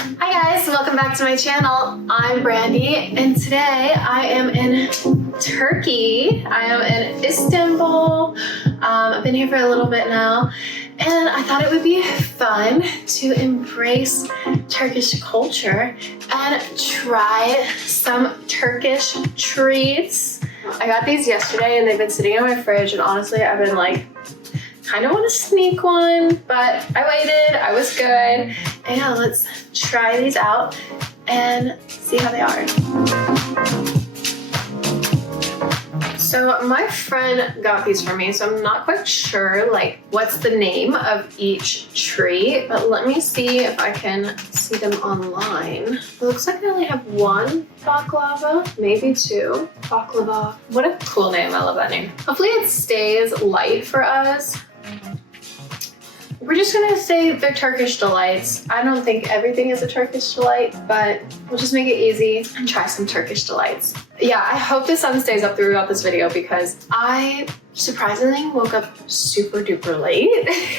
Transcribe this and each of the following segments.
Hi guys, welcome back to my channel. I'm Brandy and today I am in Turkey. I am in Istanbul. I've been here for a little bit now and I thought it would be fun to embrace Turkish culture and try some Turkish treats. I got these yesterday and they've been sitting in my fridge and honestly I've been like, kind of want to sneak one, but I waited, I was good. And yeah, let's try these out and see how they are. So my friend got these for me, so I'm not quite sure like what's the name of each treat, but let me see if I can see them online. It looks like I only have one baklava, maybe two. Baklava. What a cool name, I love that name. Hopefully it stays light for us. We're just gonna say they're Turkish delights. I don't think everything is a Turkish delight, but we'll just make it easy and try some Turkish delights. Yeah, I hope the sun stays up throughout this video because I surprisingly woke up super duper late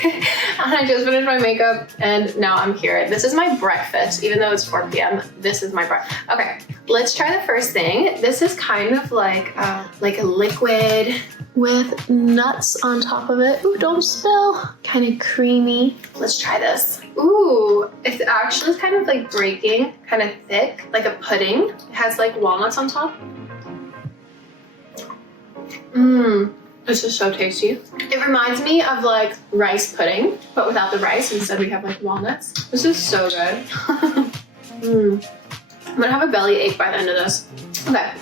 and I just finished my makeup and now I'm here. This is my breakfast, even though it's 4 p.m. This is my breakfast. Okay, let's try the first thing. This is kind of like a liquid with nuts on top of it. Ooh, don't spill. Kind of creamy. Let's try this. Ooh, it's actually kind of like breaking, kind of thick, like a pudding. It has like walnuts on top. This is so tasty. It reminds me of like rice pudding, but without the rice. Instead we have like walnuts. This is so good. I'm gonna have a belly ache by the end of this. Okay.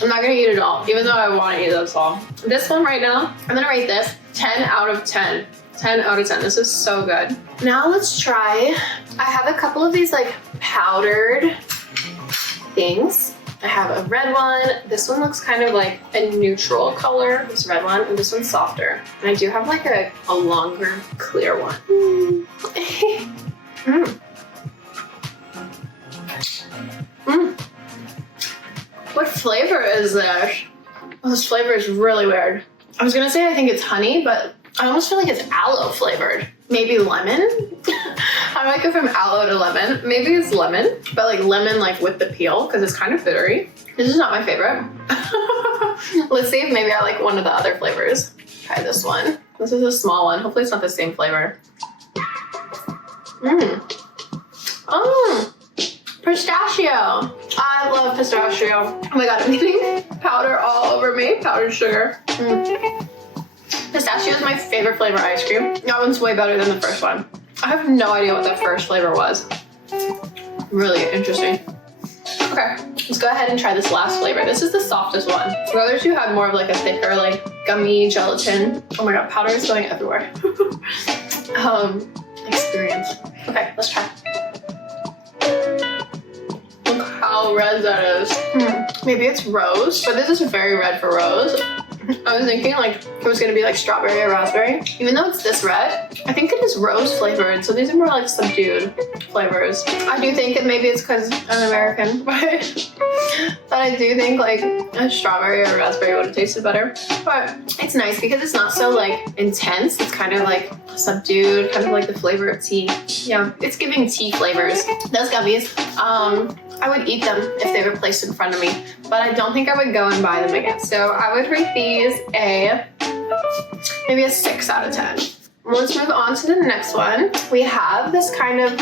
I'm not gonna eat it all, even though I want to eat this all. This one right now, I'm gonna rate this 10 out of 10. 10 out of 10. This is so good. Now let's try. I have a couple of these like powdered things. I have a red one. This one looks kind of like a neutral color, this red one, and this one's softer. And I do have like a longer clear one. What flavor is this? Oh, this flavor is really weird. I was gonna say I think it's honey, but I almost feel like it's aloe flavored. Maybe lemon? I might go from aloe to lemon. Maybe it's lemon, but like lemon like with the peel because it's kind of bittery. This is not my favorite. Let's see if maybe I like one of the other flavors. Try this one. This is a small one. Hopefully it's not the same flavor. Oh, pistachio. I love pistachio. Oh my God, I'm getting powder all over me. Powdered sugar. Pistachio is my favorite flavor ice cream. That one's way better than the first one. I have no idea what that first flavor was. Really interesting. Okay, let's go ahead and try this last flavor. This is the softest one. The other two had more of like a thicker, like gummy gelatin. Oh my God, powder is going everywhere. Experience. Okay, let's try. Look how red that is. Maybe it's rose, but this is very red for rose. I was thinking like it was gonna be like strawberry or raspberry. Even though it's this red, I think it is rose flavored. So these are more like subdued flavors. I do think that maybe it's because I'm American, but I do think like a strawberry or raspberry would have tasted better. But it's nice because it's not so like intense. It's kind of like subdued, kind of like the flavor of tea. Yeah, it's giving tea flavors. Those gummies, I would eat them if they were placed in front of me, but I don't think I would go and buy them again. So I would rate these maybe a 6 out of 10. Let's move on to the next one. We have this kind of,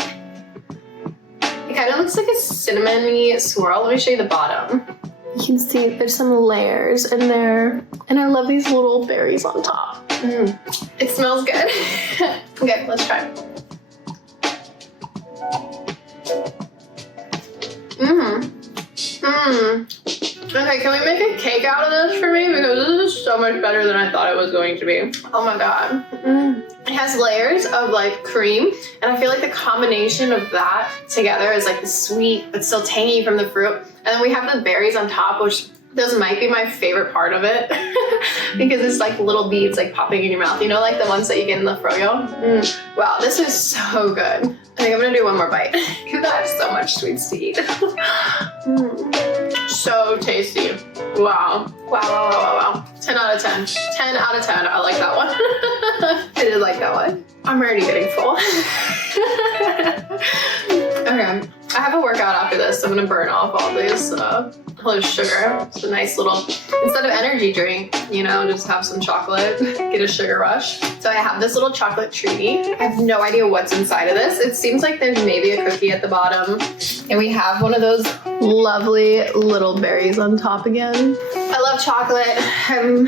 it kind of looks like a cinnamony swirl. Let me show you the bottom. You can see there's some layers in there, and I love these little berries on top. It smells good. Okay, let's try. Okay, can we make a cake out of this for me? Because this is so much better than I thought it was going to be. Oh my God. It has layers of like cream, and I feel like the combination of that together is like the sweet but still tangy from the fruit. And then we have the berries on top, which those might be my favorite part of it because it's like little beads like popping in your mouth. You know, like the ones that you get in the froyo? Wow, this is so good. I think I'm gonna do one more bite because I have so much sweets to eat. So tasty. Wow. Wow. 10 out of 10. 10 out of 10. I like that one. I did like that one. I'm already getting full. I have a workout after this. I'm gonna burn off all this sugar. It's a nice little, instead of energy drink, you know, just have some chocolate, get a sugar rush. So I have this little chocolate treaty. I have no idea what's inside of this. It seems like there's maybe a cookie at the bottom. And we have one of those lovely little berries on top again. I love chocolate. I'm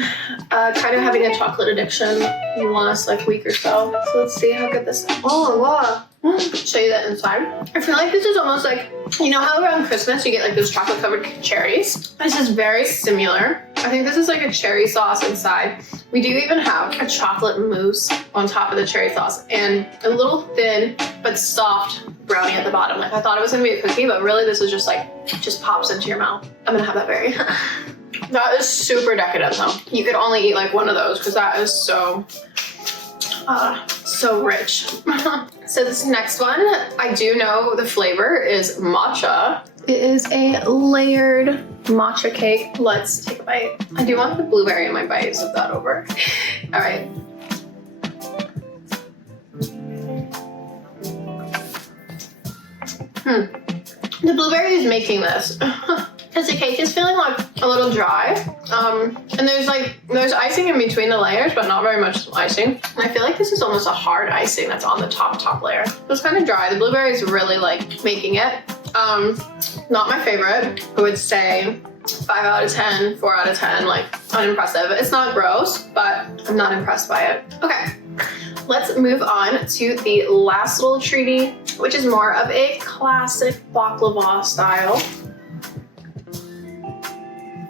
kind of having a chocolate addiction in the last like week or so. So let's see how good this is. Oh, wow. Show you the inside. I feel like this is almost like, you know how around Christmas you get like those chocolate covered cherries? This is very similar. I think this is like a cherry sauce inside. We do even have a chocolate mousse on top of the cherry sauce and a little thin but soft brownie at the bottom. Like I thought it was gonna be a cookie, but really this is just like, just pops into your mouth. I'm gonna have that berry. That is super decadent though. You could only eat like one of those because that is so rich. So this next one, I do know the flavor is matcha. It is a layered matcha cake. Let's take a bite. I do want the blueberry in my bite, so that over. All right. The blueberry is making this. Because the cake is feeling like a little dry. And there's icing in between the layers, but not very much icing. And I feel like this is almost a hard icing that's on the top layer. So it's kind of dry. The blueberry is really like making it. Not my favorite. I would say 5 out of 10, 4 out of 10, like unimpressive. It's not gross, but I'm not impressed by it. Okay, let's move on to the last little treaty, which is more of a classic baklava style.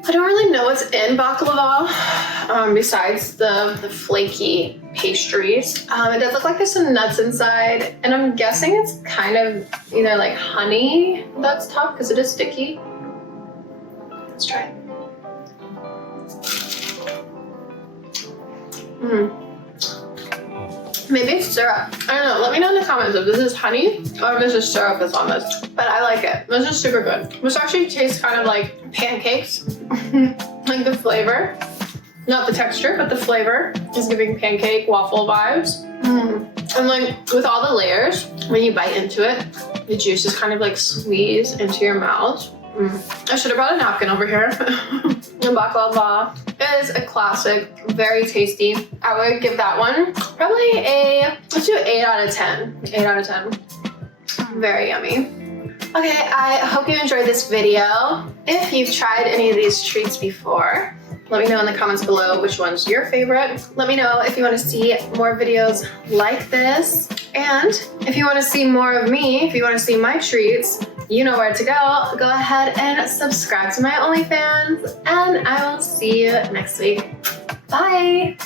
I don't really know what's in baklava besides the flaky pastries. It does look like there's some nuts inside, and I'm guessing it's kind of either like honey that's tough because it is sticky. Let's try it. Maybe it's syrup. I don't know. Let me know in the comments if this is honey or if this is syrup that's on this. But I like it. This is super good. This actually tastes kind of like pancakes. Like the flavor. Not the texture, but the flavor is giving pancake waffle vibes. And like with all the layers, when you bite into it, the juice is kind of like squeezed into your mouth. I should have brought a napkin over here. The baklava is a classic, very tasty. I would give that one probably let's do 8 out of 10. 8 out of 10. Very yummy. Okay, I hope you enjoyed this video. If you've tried any of these treats before, let me know in the comments below which one's your favorite. Let me know if you want to see more videos like this. And if you want to see more of me, if you want to see my treats, you know where to go. Go ahead and subscribe to my OnlyFans, and I will see you next week. Bye!